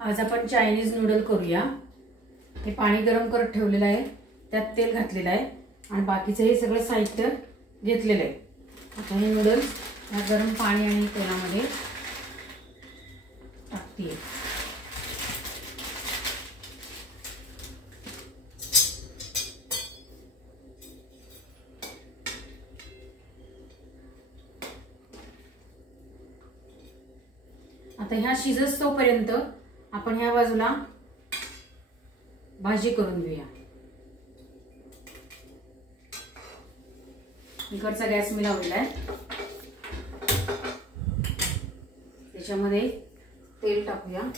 आज आपण Chinese noodle करूया। हे पाणी गरम करत ठेवलेलं आहे, त्यात तेल घातलेलं आहे आणि बाकीचं हे सगळं साहित्य घेतलेलं आहे। आता हे नूडल्स या गरम पाणी आणि तेलामध्ये टाकते। आता ह्या शिजत तोपर्यंत आपण ह्या बाजूला भाजी करून घेऊया। इकडचा गॅस मी लावलेला आहे, त्याच्यामध्ये तेल टाकूया।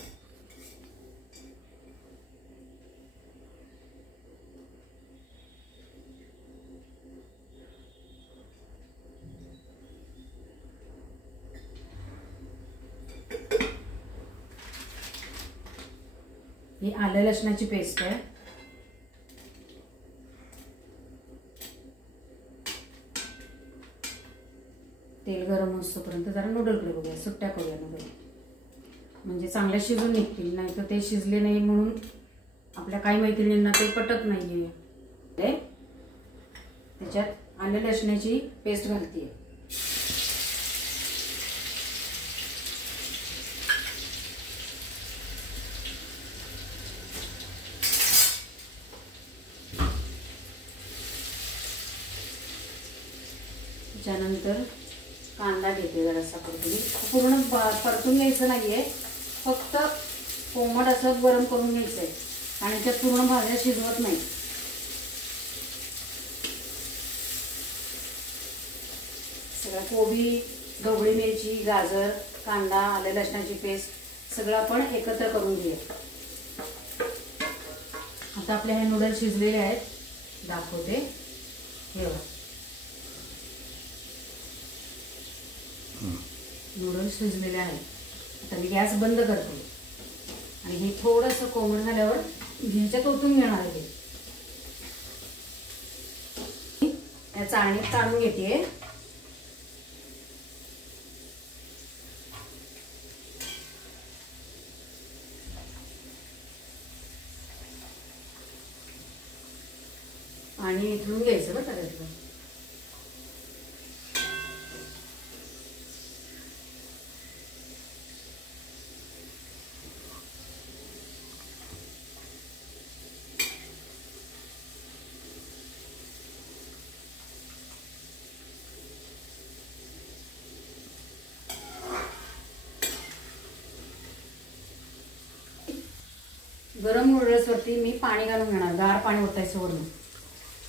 ही आलं लसणाची पेस्ट आहे। तेल गरम होईपर्यंत जरा नूडलकडे बघूया, सुट्ट्या करूया नूडल, म्हणजे चांगल्या शिजून निघतील। नाही तर ते शिजले नाही म्हणून आपल्या काही मैत्रिणींना ते पटत नाहीये। त्याच्यात आलं लसणाची पेस्ट घालते। त्यानंतर कांदा घेते, जरासा परतून, पूर्ण परतून घ्यायचं नाहीये, फक्त कोमट असं गरम करून घ्यायचंय आणि त्यात पूर्ण भाज्या शिजवत नाही। सगळं कोबी, ढोबळी मिरची, गाजर, कांदा, आलं लसणाची पेस्ट सगळं आपण एकत्र करून घेऊया। आता आपले हे नूडल्स शिजलेले आहेत, दाखवते। हे बघा, नूडल्स शिजलेले आहेत। आता मी गॅस बंद करते आणि हे थोडंसं कोमट झाल्यावर ह्याच्यात ओतून घेणार आहे। या चाळणीत काढून घेते। पाणी इथून घ्यायचं बरं त्यातलं। गरम नूडल्स वरती मी पाणी घालून घेणार, गार पाणी ओतायचं वरून,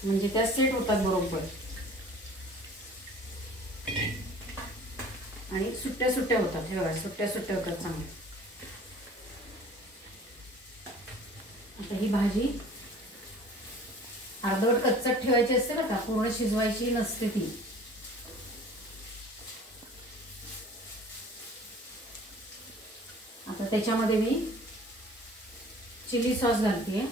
म्हणजे त्या सेट होतात बरोबर आणि सुट्ट्या सुट्ट्या होतात। हे बघा, सुट्ट्या सुट्ट्या होतात चांगल्या। आता ही भाजी अर्धवट कच्चट ठेवायची असते बरं का, पूर्ण शिजवायची नसते ती। आता त्याच्यामध्ये मी चिली सॉस घालते।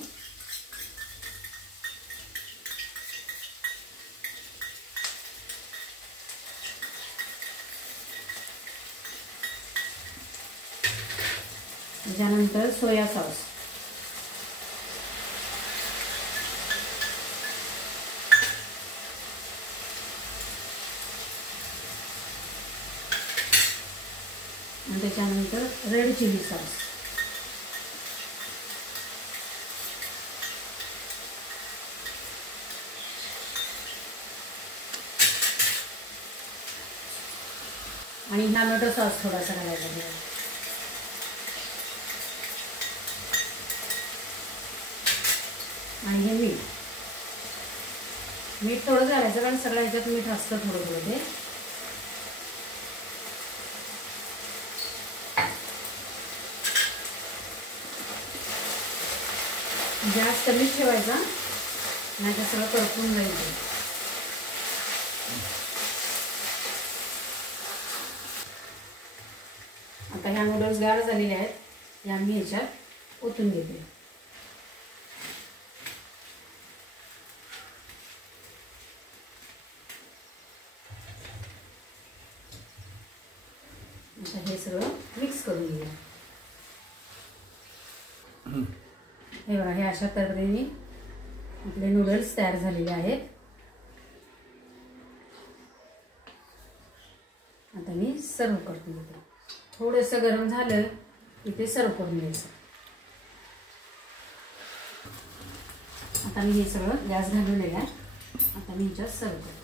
त्याच्यानंतर सोया सॉस, आणि त्याच्यानंतर रेड चिली सॉस। आणि टोमॅटो सॉस थोडासा घालायचा आहे। आणि हे मीठ थोडं घालायचं, कारण सगळ्या ह्याच्यात मीठ असतं थोडं थोडं ते। गॅस कमीच ठेवायचा, नाही तर सगळं करपून जाईल। आता ह्या नूडल्स गार झालेले आहेत, या मी ह्याच्यात ओतून घेते। आता हे सगळं मिक्स करून घेऊया। हे बघा, हे अशा तऱ्हेने आपले नूडल्स तयार झालेले आहेत. आता मी सर्व करते. थोडंसं गरम झालं की ते सर्व करून घ्यायचं. आता मी हे सगळं गॅस घालवलेलं आहे. आता मी ह्याच्यात सर्व करते.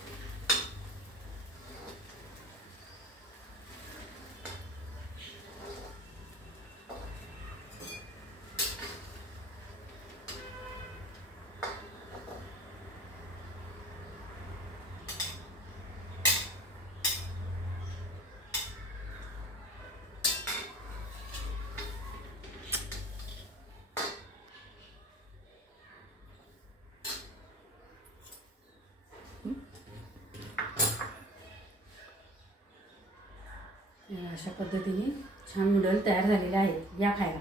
अशा पद्धतीने छान नूडल तयार झालेले आहेत. या खायला.